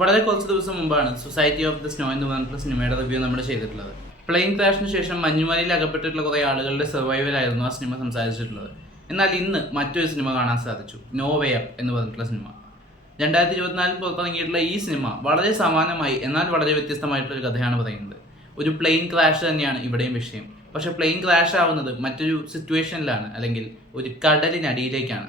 വളരെ കുറച്ച് ദിവസം മുമ്പാണ് സൊസൈറ്റി ഓഫ് ദ സ്നോ എന്ന് പറഞ്ഞിട്ടുള്ള സിനിമയുടെ റിവ്യൂ നമ്മൾ ചെയ്തിട്ടുള്ളത്. പ്ലെയിൻ ക്രാഷിന് ശേഷം മഞ്ഞുമലയിൽ അകപ്പെട്ടിട്ടുള്ള കുറേ ആളുകളുടെ സർവൈവലായിരുന്നു ആ സിനിമ സംസാരിച്ചിട്ടുള്ളത്. എന്നാൽ ഇന്ന് മറ്റൊരു സിനിമ കാണാൻ സാധിച്ചു, നോ വേ അപ്പ് എന്ന് പറഞ്ഞിട്ടുള്ള സിനിമ. 2024 പുറത്തിറങ്ങിയിട്ടുള്ള ഈ സിനിമ വളരെ സമാനമായി എന്നാൽ വളരെ വ്യത്യസ്തമായിട്ടുള്ളൊരു കഥയാണ് പറയുന്നത്. ഒരു പ്ലെയിൻ ക്രാഷ് തന്നെയാണ് ഇവിടെയും വിഷയം. പക്ഷേ പ്ലെയിൻ ക്രാഷ് ആവുന്നത് മറ്റൊരു സിറ്റുവേഷനിലാണ്, അല്ലെങ്കിൽ ഒരു കടലിനടിയിലേക്കാണ്.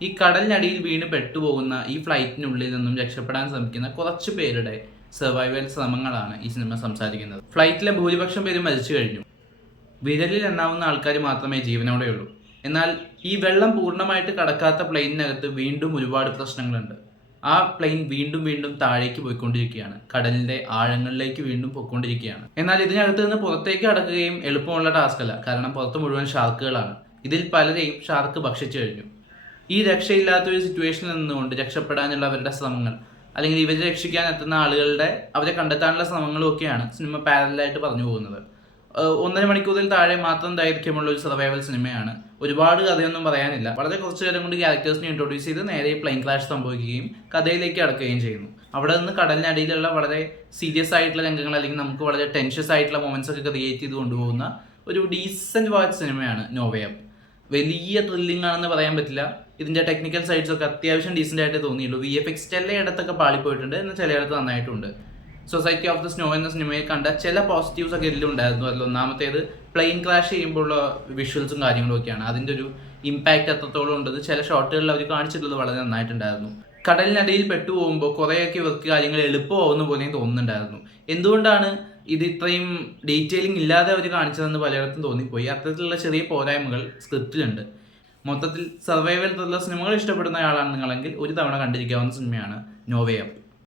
ഈ കടലിനടിയിൽ വീണ് പെട്ടുപോകുന്ന ഈ ഫ്ലൈറ്റിനുള്ളിൽ നിന്നും രക്ഷപ്പെടാൻ ശ്രമിക്കുന്ന കുറച്ച് പേരുടെ സർവൈവൽ ശ്രമങ്ങളാണ് ഈ സിനിമ സംസാരിക്കുന്നത്. ഫ്ലൈറ്റിലെ ഭൂരിപക്ഷം പേര് മരിച്ചു കഴിഞ്ഞു. വിരലിൽ എണ്ണാവുന്ന ആൾക്കാർ മാത്രമേ ജീവനോടെയുള്ളൂ. എന്നാൽ ഈ വെള്ളം പൂർണ്ണമായിട്ട് കടക്കാത്ത പ്ലെയിനിനകത്ത് വീണ്ടും ഒരുപാട് പ്രശ്നങ്ങളുണ്ട്. ആ പ്ലെയിൻ വീണ്ടും വീണ്ടും താഴേക്ക് പോയിക്കൊണ്ടിരിക്കുകയാണ്, കടലിന്റെ ആഴങ്ങളിലേക്ക് വീണ്ടും പോയിക്കൊണ്ടിരിക്കുകയാണ്. എന്നാൽ ഇതിനകത്ത് നിന്ന് പുറത്തേക്ക് കടക്കുകയും എളുപ്പമുള്ള ടാസ്ക് അല്ല, കാരണം പുറത്ത് മുഴുവൻ ഷാർക്കുകളാണ്. ഇതിൽ പലരെയും ഷാർക്ക് ഭക്ഷിച്ചു കഴിഞ്ഞു. ഈ രക്ഷയില്ലാത്തൊരു സിറ്റുവേഷനിൽ നിന്നുകൊണ്ട് രക്ഷപ്പെടാനുള്ള അവരുടെ ശ്രമങ്ങൾ, അല്ലെങ്കിൽ ഇവരെ രക്ഷിക്കാൻ എത്തുന്ന ആളുകളുടെ അവരെ കണ്ടെത്താനുള്ള ശ്രമങ്ങളും ഒക്കെയാണ് സിനിമ പാരലായിട്ട് പറഞ്ഞു പോകുന്നത്. 1.5 മണിക്കൂറിൽ താഴെ മാത്രം ദൈർഘ്യമുള്ള ഒരു സർവൈവൽ സിനിമയാണ്. ഒരുപാട് കഥയൊന്നും പറയാനില്ല. വളരെ കുറച്ച് നേരം കൊണ്ട് ക്യാരക്ടേഴ്സിനെ ഇൻട്രൊഡ്യൂസ് ചെയ്ത് നേരെ പ്ലെയിൻ ക്രാഷ് സംഭവിക്കുകയും കഥയിലേക്ക് അടക്കുകയും ചെയ്യുന്നു. അവിടെ നിന്ന് കടലിനടിയിലുള്ള വളരെ സീരിയസ് ആയിട്ടുള്ള രംഗങ്ങൾ, അല്ലെങ്കിൽ നമുക്ക് വളരെ ടെൻഷ്യസ് ആയിട്ടുള്ള മൊമെന്റ്സ് ഒക്കെ ക്രിയേറ്റ് ചെയ്ത് കൊണ്ടുപോകുന്ന ഒരു ഡീസൻറ്റ് വാച്ച് സിനിമയാണ് നോ വേ അപ്പ്. വലിയ ത്രില്ലിംഗ് ആണെന്ന് പറയാൻ പറ്റില്ല. ഇതിൻ്റെ ടെക്നിക്കൽ സൈഡ്സ് ഒക്കെ അത്യാവശ്യം ഡീസൻ്റ് ആയിട്ട് തോന്നിയുള്ളൂ. VFX ചിലയിടത്തൊക്കെ പാളിപ്പോയിട്ടുണ്ട്, എന്നാൽ ചിലയിടത്ത് നന്നായിട്ടുണ്ട്. സൊസൈറ്റി ഓഫ് ദ സ്നോ എന്ന സിനിമയിൽ കണ്ട ചില പോസിറ്റീവ്സ് ഒക്കെ ഇതിലും ഉണ്ടായിരുന്നു. അതിൽ ഒന്നാമത്തേത് പ്ലെയിൻ ക്രാഷ് ചെയ്യുമ്പോഴുള്ള വിഷ്വൽസും കാര്യങ്ങളും ഒക്കെയാണ്. അതിൻ്റെ ഒരു ഇമ്പാക്റ്റ് എത്രത്തോളം ഉണ്ടത് ചില ഷോട്ടുകളിൽ അവർ കാണിച്ചിട്ടുള്ളത് വളരെ നന്നായിട്ടുണ്ടായിരുന്നു. കടലിനടിയിൽ പെട്ടുപോകുമ്പോൾ കുറേയൊക്കെ ഇവർക്ക് കാര്യങ്ങൾ എളുപ്പമാവുന്ന പോലെയും തോന്നുന്നുണ്ടായിരുന്നു. എന്തുകൊണ്ടാണ് ഇത് ഇത്രയും ഡീറ്റെയിലിംഗ് ഇല്ലാതെ അവർ കാണിച്ചതെന്ന് പലയിടത്തും തോന്നിപ്പോയി. അത്തരത്തിലുള്ള ചെറിയ പോരായ്മകൾ സ്ക്രിപ്റ്റിലുണ്ട്. മൊത്തത്തിൽ സർവൈവൽ ത്രില്ലർ സിനിമകൾ ഇഷ്ടപ്പെടുന്ന ആളാണ് നിങ്ങളെങ്കിൽ ഒരു തവണ കണ്ടിരിക്കാവുന്ന സിനിമയാണ് നോ വേ അപ്പ്.